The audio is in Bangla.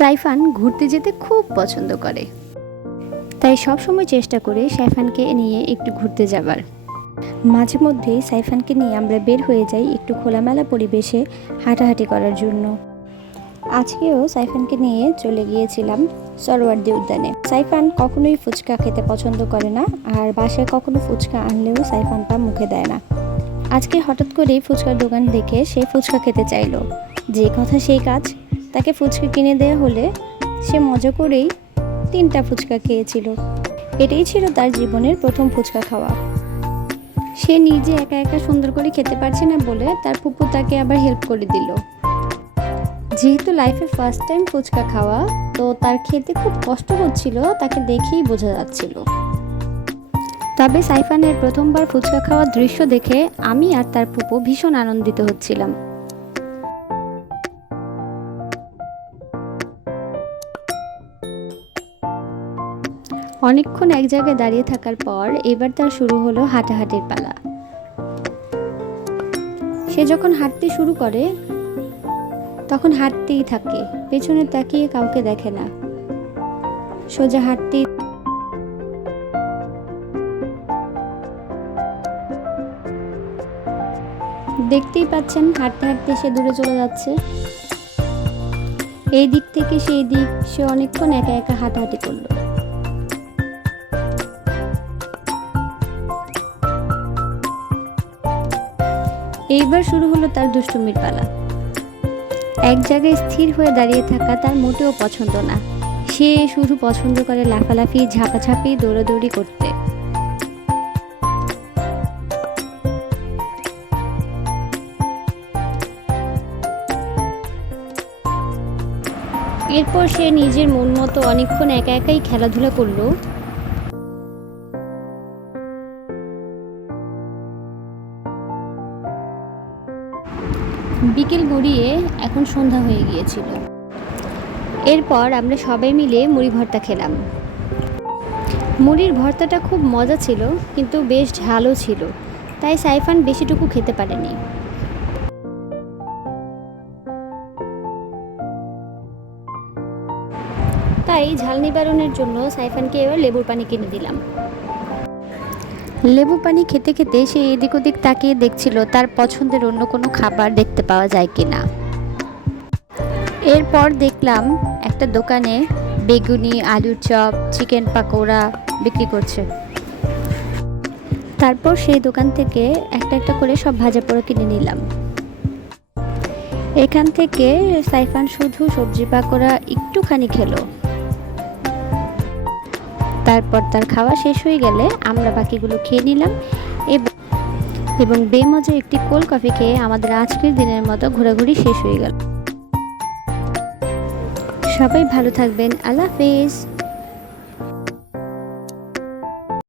সাইফান ঘুরতে যেতে খুব পছন্দ করে, তাই সব সময় চেষ্টা করে সাইফানকে নিয়ে একটু ঘুরতে যাবার। মাঝে মধ্যেই সাইফানকে নিয়ে আমরা বের হয়ে যাই একটু খোলামেলা পরিবেশে হাঁটাহাঁটি করার জন্য। আজকেও সাইফানকে নিয়ে চলে গিয়েছিলাম সরোয়ার্দী উদ্যানে। সাইফান কখনোই ফুচকা খেতে পছন্দ করে না, আর বাসায় কখনো ফুচকা আনলেও সাইফান তা মুখে দেয় না। আজকে হঠাৎ করেই ফুচকার দোকান দেখে সে ফুচকা খেতে চাইলো। যে কথা সেই কাজ, তাকে ফুচকা কিনে দেওয়া হলে সে মজা করেই 3টা ফুচকা খেয়েছিল। এটাই ছিল তার জীবনের প্রথম ফুচকা খাওয়া। সে নিজে একা একা সুন্দর করে খেতে পারছে না বলে তার ফুপু তাকে আবার হেল্প করে দিল। যেহেতু লাইফে ফার্স্ট টাইম ফুচকা খাওয়া, তো তার খেতে খুব কষ্ট হচ্ছিল, তাকে দেখেই বোঝা যাচ্ছিল। তবে সাইফানের প্রথমবার ফুচকা খাওয়ার দৃশ্য দেখে আমি আর তার ফুপু ভীষণ আনন্দিত হচ্ছিলাম। অনেকক্ষণ এক জায়গায় দাঁড়িয়ে থাকার পর এবার তার শুরু হলো হাঁটাহাঁটির পালা। সে যখন হাঁটতে শুরু করে তখন হাঁটতেই থাকে, পেছনে তাকিয়ে কাউকে দেখে না, সোজা হাঁটতেই। দেখতেই পাচ্ছেন হাঁটতে হাঁটতে সে দূরে চলে যাচ্ছে। এই দিক থেকে সেই দিক সে অনেকক্ষণ একা একা হাঁটাহাঁটি করলো। এইবার শুরু হলো তার দুষ্টুমির পালা। এক জায়গায় স্থির হয়ে দাঁড়িয়ে থাকা তার মোটেও পছন্দ না। সে শুধু পছন্দ করে লাফালাফি, ঝাপাঝাপি, দৌড়াদৌড়ি করতে। এরপর সে নিজের মন মতো অনেকক্ষণ একা একাই খেলাধুলা করলো। বিকেল গড়িয়ে এখন সন্ধ্যা হয়ে গিয়েছিল। এরপর আমরা সবাই মিলে মুড়ি ভর্তা খেলাম। মুড়ির ভর্তাটা খুব মজা ছিল, কিন্তু বেশ ঝালও ছিল, তাই সাইফান বেশিটুকু খেতে পারেনি। তাই ঝাল নিবারণের জন্য সাইফানকে এবার লেবুর পানি কিনে দিলাম। লেবু পানি খেতে খেতে সে এদিক ওদিক তাকিয়ে দেখছিল তার পছন্দের অন্য কোনো খাবার দেখতে পাওয়া যায় কিনা। এরপর দেখলাম একটা দোকানে বেগুনি, আলুর চপ, চিকেন পাকোড়া বিক্রি করছে। তারপর সেই দোকান থেকে একটা একটা করে সব ভাজা পোড়া কিনে নিলাম। এখান থেকে সাইফান শুধু সবজি পাকোড়া একটুখানি খেলো। তারপর তার খাওয়া শেষ হয়ে গেলে আমরা বাকিগুলো খেয়ে নিলাম এবং বেমজা একটি কোল্ড কফি খেয়ে আমাদের আজকের দিনের মতো ঘোরাঘুরি শেষ হয়ে গেল। সবাই ভালো থাকবেন। আল্লাহ হাফেজ।